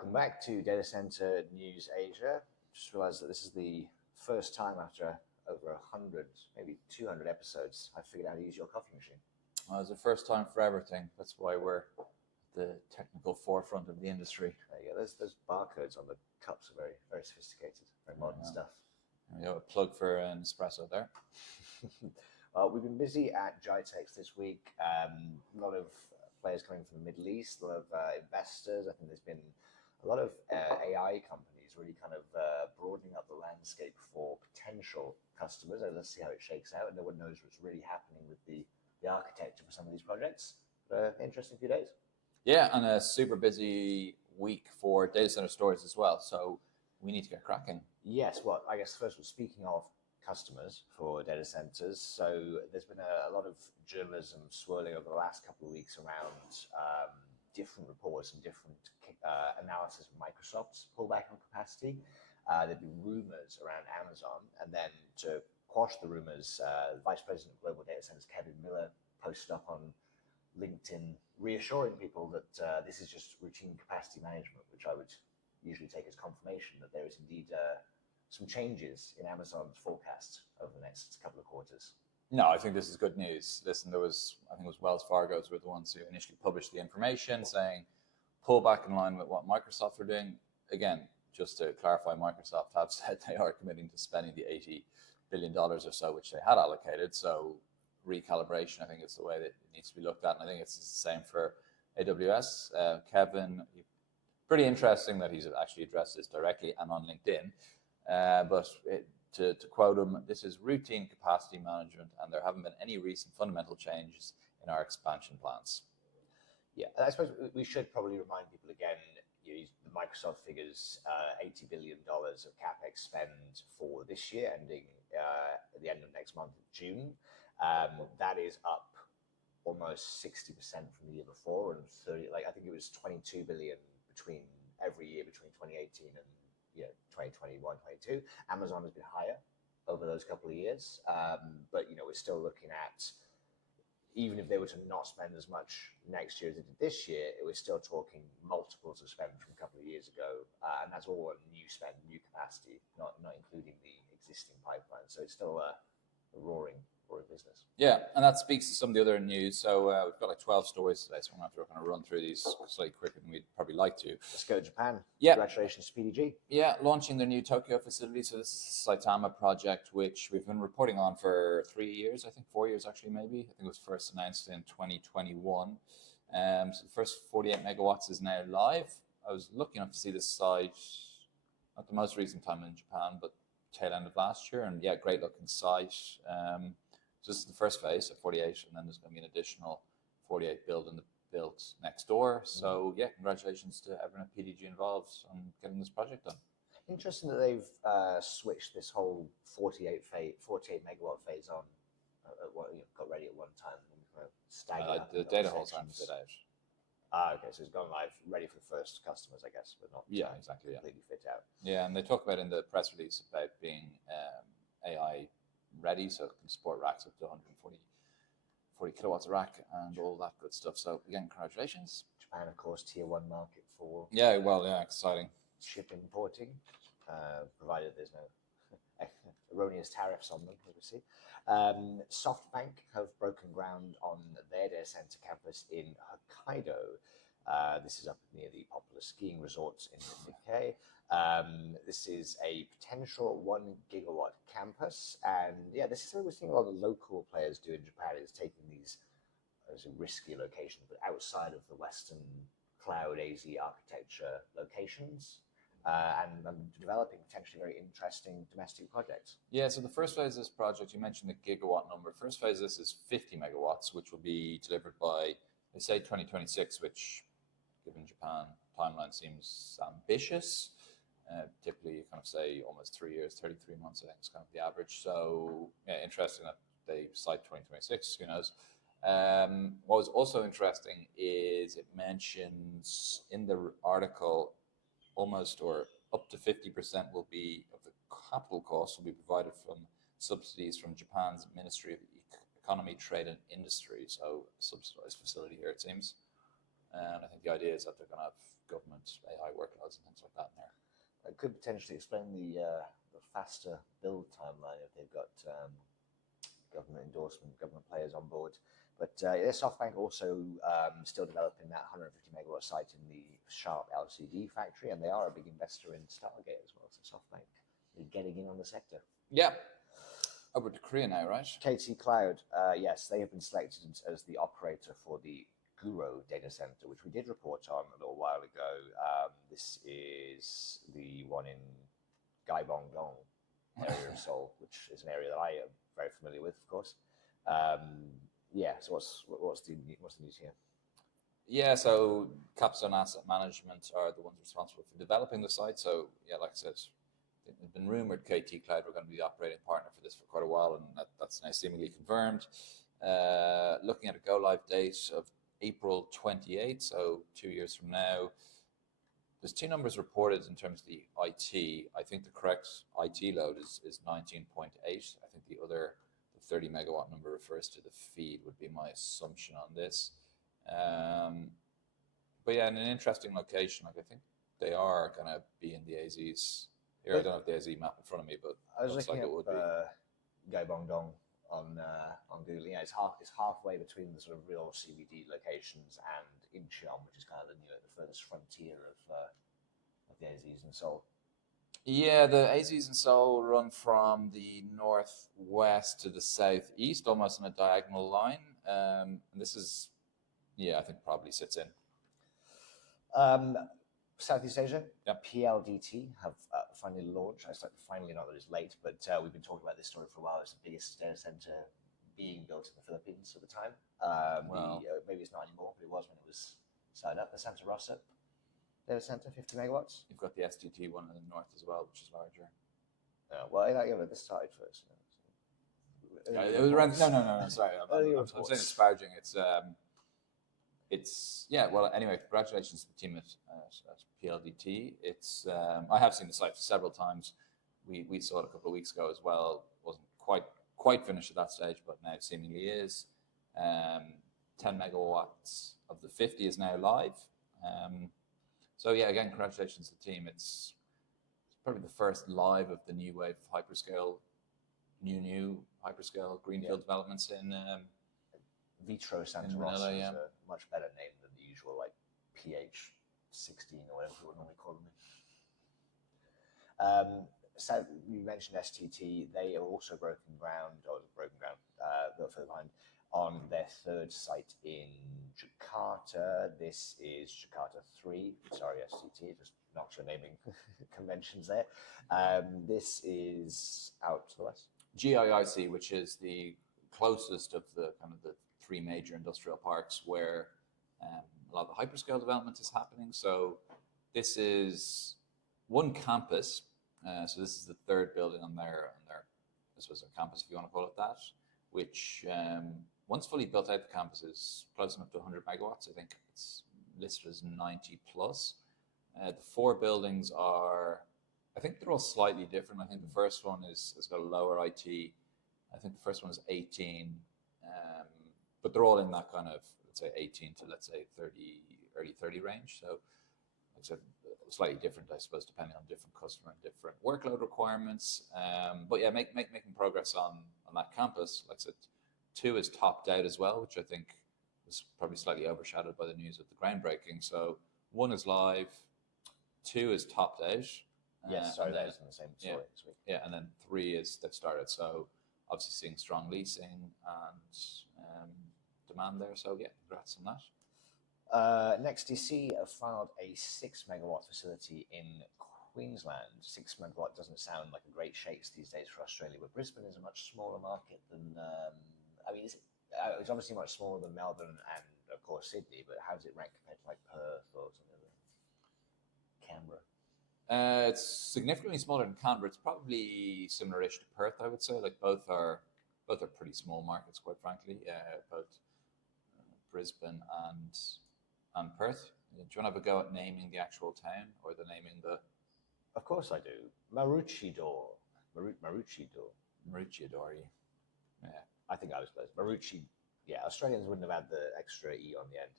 Welcome back to Data Center News Asia. Just realized that this is the first time after over 100, maybe 200 episodes, I figured out how to use your coffee machine. Well, it's the first time for everything. That's why we're the technical forefront of the industry. There you go. Those barcodes on the cups are very, very sophisticated, very modern stuff. We have a plug for an espresso there. We've been busy at GITEX this week. A lot of players coming from the Middle East, a lot of investors. I think there's been a lot of AI companies really kind of broadening up the landscape for potential customers. Let's see how it shakes out. And no one knows what's really happening with the architecture for some of these projects. Interesting few days. Yeah, and a super busy week for data center storage as well. So we need to get cracking. Yes, well, I guess first of all, speaking of customers for data centers, so there's been a lot of journalism swirling over the last couple of weeks around different reports and different analysis of Microsoft's pullback on capacity. There've been rumors around Amazon, and then to quash the rumors, Vice President of Global Data Centers Kevin Miller posted up on LinkedIn reassuring people that this is just routine capacity management, which I would usually take as confirmation that there is indeed some changes in Amazon's forecast over the next couple of quarters. No, I think this is good news. Listen, I think it was Wells Fargo's were the ones who initially published the information saying pull back in line with what Microsoft are doing. Again, just to clarify, Microsoft have said they are committing to spending the $80 billion or so, which they had allocated. So recalibration, I think, is the way that it needs to be looked at. And I think it's the same for AWS. Kevin, pretty interesting that he's actually addressed this directly and on LinkedIn. To quote him, this is routine capacity management, and there haven't been any recent fundamental changes in our expansion plans. Yeah, I suppose we should probably remind people again, the Microsoft figures $80 billion of CapEx spend for this year, ending at the end of next month, June. That is up almost 60% from the year before, and 30. I think it was 22 billion between every year between 2018 and 2021, 22. Amazon has been higher over those couple of years, but we're still looking at, even if they were to not spend as much next year as they did this year, we're still talking multiples of spend from a couple of years ago, and that's all new spend, new capacity, not including the existing pipeline. So it's still a roaring business. Yeah, and that speaks to some of the other news. So we've got like 12 stories today, so we're going to have to kind of run through these slightly quicker than we'd probably like to. Let's go to Japan. Yeah. Congratulations to PDG. Yeah, launching their new Tokyo facility. So this is the Saitama project, which we've been reporting on for 3 years, I think 4 years actually, maybe. I think it was first announced in 2021. So the first 48 megawatts is now live. I was lucky enough to see this site at the most recent time in Japan, but tail end of last year. And yeah, great looking site. So this is the first phase of 48, and then there's going to be an additional 48 built next door. So yeah, congratulations to everyone at PDG involved on getting this project done. Interesting that they've switched this whole 48 megawatt phase on. Got ready at one time. The data halls aren't fit out. Okay, so it's gone live, ready for the first customers, I guess, but not exactly completely fit out. Yeah, and they talk about in the press release about being AI ready, so it can support racks up to 140 kilowatts a rack and all that good stuff. So again, congratulations. Japan, of course, tier 1 market for exciting ship importing, provided there's no erroneous tariffs on them, obviously. SoftBank have broken ground on their data center campus in Hokkaido. This is up near the popular skiing resorts in the Nikkei. This is a potential 1 gigawatt campus, and this is what we're seeing a lot of local players do in Japan, is taking these risky locations, but outside of the Western cloud AZ architecture locations, and developing potentially very interesting domestic projects. Yeah, so the first phase of this project, you mentioned the gigawatt number. First phase of this is 50 megawatts, which will be delivered by, they say 2026, which, given Japan timeline, seems ambitious. Typically, you kind of say almost 3 years, 33 months, I think is kind of the average. So, yeah, interesting that they cite 2026, who knows. What was also interesting is it mentions in the article almost or up to 50% will be of the capital costs will be provided from subsidies from Japan's Ministry of Economy, Trade and Industry. So, subsidized facility here, it seems. And I think the idea is that they're going to have government AI workloads and things like that in there. That could potentially explain the faster build timeline if they've got government endorsement, government players on board. But SoftBank also still developing that 150 megawatt site in the Sharp LCD factory, and they are a big investor in Stargate as well. So SoftBank is getting in on the sector. Yeah. Over to Korea now, right? KT Cloud, yes, they have been selected as the operator for the Guro Data Center, which we did report on a little while ago. This is the one in Gaibongdong area of Seoul, which is an area that I am very familiar with, of course. Yeah, so what's the news here? Yeah, so Capstone Asset Management are the ones responsible for developing the site. So yeah, like I said, it's been rumored KT Cloud were going to be the operating partner for this for quite a while, and that's now seemingly confirmed. Looking at a go live date of April 28th, so 2 years from now. There's two numbers reported in terms of the IT. I think the correct IT load is 19.8. I think the 30 megawatt number refers to the feed, would be my assumption on this. But yeah, in an interesting location, like I think they are going to be in the AZ's. Here, I don't have the AZ map in front of me, but I was looking like at it would be. Gaibongdong on Google. Yeah, it's halfway between the sort of real CBD locations and Incheon, which is kind of the furthest frontier of the AZs in Seoul. Yeah, the AZs in Seoul run from the northwest to the southeast, almost on a diagonal line. And this is, yeah, I think probably sits in. Southeast Asia, Yep. PLDT have finally launched. I said finally, not that it's late, but we've been talking about this story for a while. It's the biggest data center being built in the Philippines at the time. Maybe it's not anymore, but it was when it was signed up. The Santa Rosa data center, 50 megawatts. You've got the STT one in the north as well, which is larger. Well, this started first. It was around, no. Sorry, I'm saying disparaging. It's yeah. Well, anyway, congratulations to the team at PLDT. It's I have seen the site several times. We saw it a couple of weeks ago as well. Wasn't quite finished at that stage, but now it seemingly is. 10 megawatts of the 50 is now live. So yeah, again, congratulations to the team. It's probably the first live of the new wave of hyperscale, new hyperscale greenfield developments in Vitro Santa Rosa is a much better name than the usual like PH16 or whatever we would normally call them. So you mentioned STT. They are also broken ground further behind on their third site in Jakarta. This is Jakarta 3. Sorry, STT, just not your naming conventions there. This is out to the west. GIIC, which is the closest of the kind of the three major industrial parks where a lot of the hyperscale development is happening. So this is one campus. So this is the third building on their I suppose their campus, if you want to call it that, which once fully built out, the campus is close enough to 100 megawatts. I think it's listed as 90 plus. The four buildings are, I think they're all slightly different. I think the first one has got a lower IT. I think the first one is 18, but they're all in that kind of, let's say 18 to let's say 30, early 30 range. So it's slightly different, I suppose, depending on different customer and different workload requirements. But yeah, making progress on that campus. Like I said, 2 is topped out as well, which I think was probably slightly overshadowed by the news of the groundbreaking. So 1 is live, 2 is topped out. Yes, sorry, that was in the same story this week. Yeah, and then 3 is they've started. So obviously seeing strong leasing and demand there. So yeah, congrats on that. NEXTDC have filed a 6 megawatt facility in Queensland. 6 megawatt doesn't sound like a great shakes these days for Australia, but Brisbane is a much smaller market than, it's obviously much smaller than Melbourne and, of course, Sydney, but how does it rank compared to like Perth or something like Canberra? It's significantly smaller than Canberra. It's probably similar-ish to Perth, I would say. Like both are pretty small markets, quite frankly. Both Brisbane and Perth. Do you want to have a go at naming the actual town or the naming the? Of course I do. Maroochydore. Maroochydore. Maroochydore. Yeah. I think I was close. Maroochydore. Yeah, Australians wouldn't have had the extra E on the end.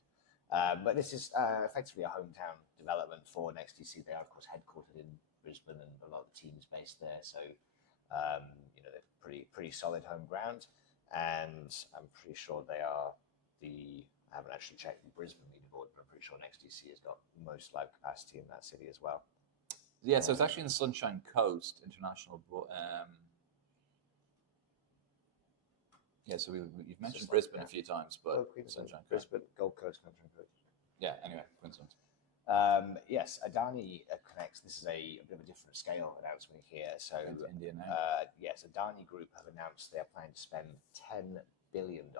But this is effectively a hometown development for NEXTDC. They are, of course, headquartered in Brisbane, and a lot of the team is based there. So, they're pretty solid home ground. And I'm pretty sure they are I haven't actually checked the Brisbane leaderboard, but I'm pretty sure NEXTDC has got most live capacity in that city as well. Yeah, so it's actually in the Sunshine Coast International. Yeah, so you've mentioned Brisbane a few times, but Sunshine Coast. Brisbane, Gold Coast, Yeah, anyway, Queensland. Yes, Adani connects. This is a bit of a different scale announcement here. So, India now. Yes, Adani Group have announced they are planning to spend $10 billion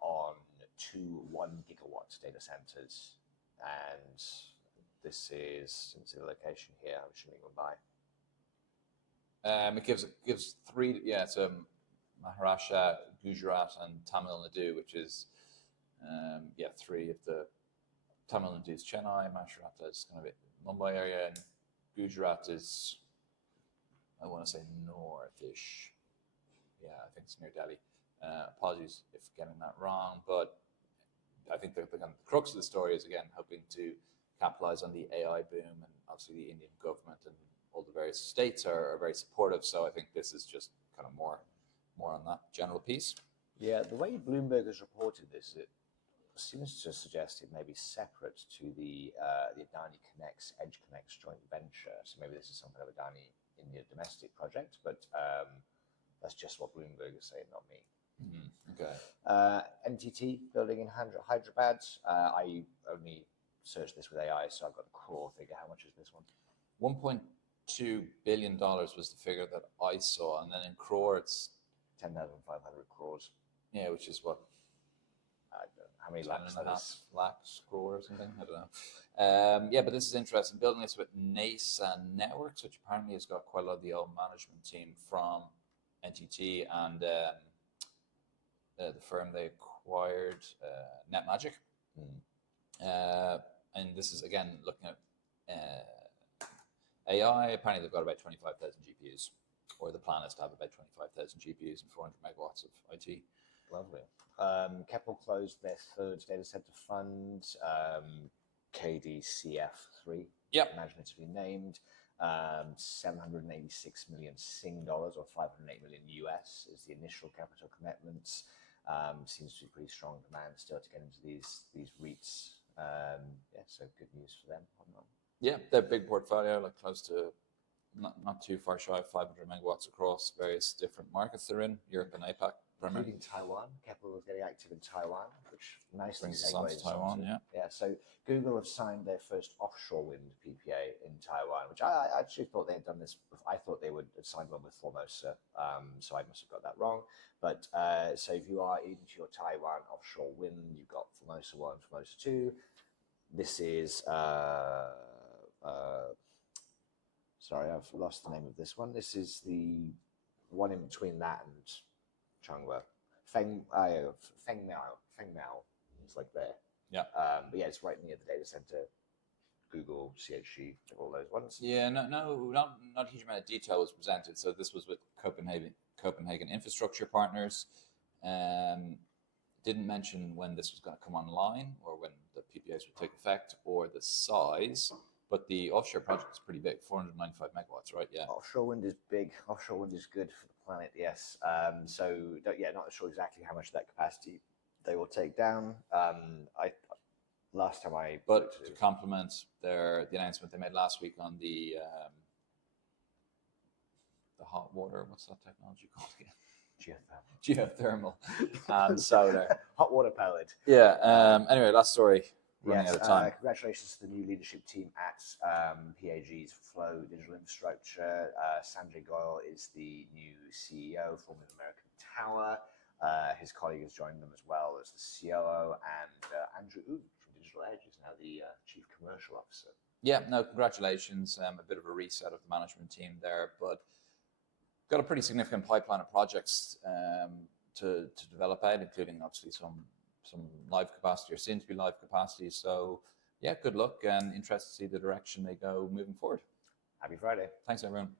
on 2 1 gigawatt data centers, and this is the location here. I'm assuming Mumbai. It gives 3. Yeah, it's Maharashtra, Gujarat, and Tamil Nadu, which is 3 of the. Tamil Nadu is Chennai, Maharashtra is kind of Mumbai area, and Gujarat is, I want to say, northish. Yeah, I think it's near Delhi. Apologies if getting that wrong, but I think the crux of the story is, again, hoping to capitalize on the AI boom, and obviously the Indian government and all the various states are very supportive. So I think this is just kind of more on that general piece. Yeah, the way Bloomberg has reported this, it seems to suggest it may be separate to the Adani Edge Connects joint venture. So maybe this is some kind of Adani India domestic project, but that's just what Bloomberg is saying, not me. Okay. NTT building in Hyderabad. I only searched this with AI, so I've got a Crore figure. How much is this one? $1.2 billion was the figure that I saw, and then in crore it's 10,500 crores. Yeah, which is what? How many lakhs? Lakhs, crore or something? I don't know. Yeah, but this is interesting. Building this with Neysa Networks, which apparently has got quite a lot of the old management team from NTT and the firm they acquired, NetMagic. And this is, again, looking at AI. Apparently they've got about 25,000 GPUs, or the plan is to have about 25,000 GPUs and 400 megawatts of IT. Lovely. Keppel closed their 3rd data center fund, KDCF3. Yep. Imaginatively named. 786 million Sing dollars, or 508 million US, is the initial capital commitments. Seems to be pretty strong demand still to get into these REITs. So good news for them. Yeah, they're big portfolio, like close to not too far shy of 500 megawatts across various different markets they're in, Europe and APAC. Including Taiwan. Keppel was getting active in Taiwan, which nicely brings us on to Taiwan. Yeah. So Google have signed their first offshore wind PPA in Taiwan, which I actually thought they had done this. I thought they would have signed one with Formosa, so I must have got that wrong. But so if you are into your Taiwan offshore wind, you've got Formosa 1, Formosa 2. This is sorry, I've lost the name of this one. This is the one in between that and Changwa. Fengmiao. It's like there. Yeah. But yeah, it's right near the data center. Google, CHG, all those ones. Yeah, not a huge amount of detail was presented. So this was with Copenhagen Infrastructure Partners. Didn't mention when this was going to come online or when the PPAs would take effect or the size. But the offshore project is pretty big, 495 megawatts, right? Yeah. Offshore wind is big. Offshore wind is good for the planet, yes. Not sure exactly how much of that capacity they will take down. But to complement the announcement they made last week on the hot water, what's that technology called again? Geothermal and solar. Hot water powered. Yeah. Anyway, last story. Running out of time. Congratulations to the new leadership team at PAG's Flow Digital Infrastructure. Sanjay Goyal is the new CEO, formerly of American Tower. His colleague has joined them as well as the COO, and Andrew Oud from Digital Edge is now the Chief Commercial Officer. Yeah, no, congratulations. A bit of a reset of the management team there, but got a pretty significant pipeline of projects to develop out, including obviously some live capacity or soon to be live capacity. So yeah, good luck and interested to see the direction they go moving forward. Happy Friday. Thanks, everyone.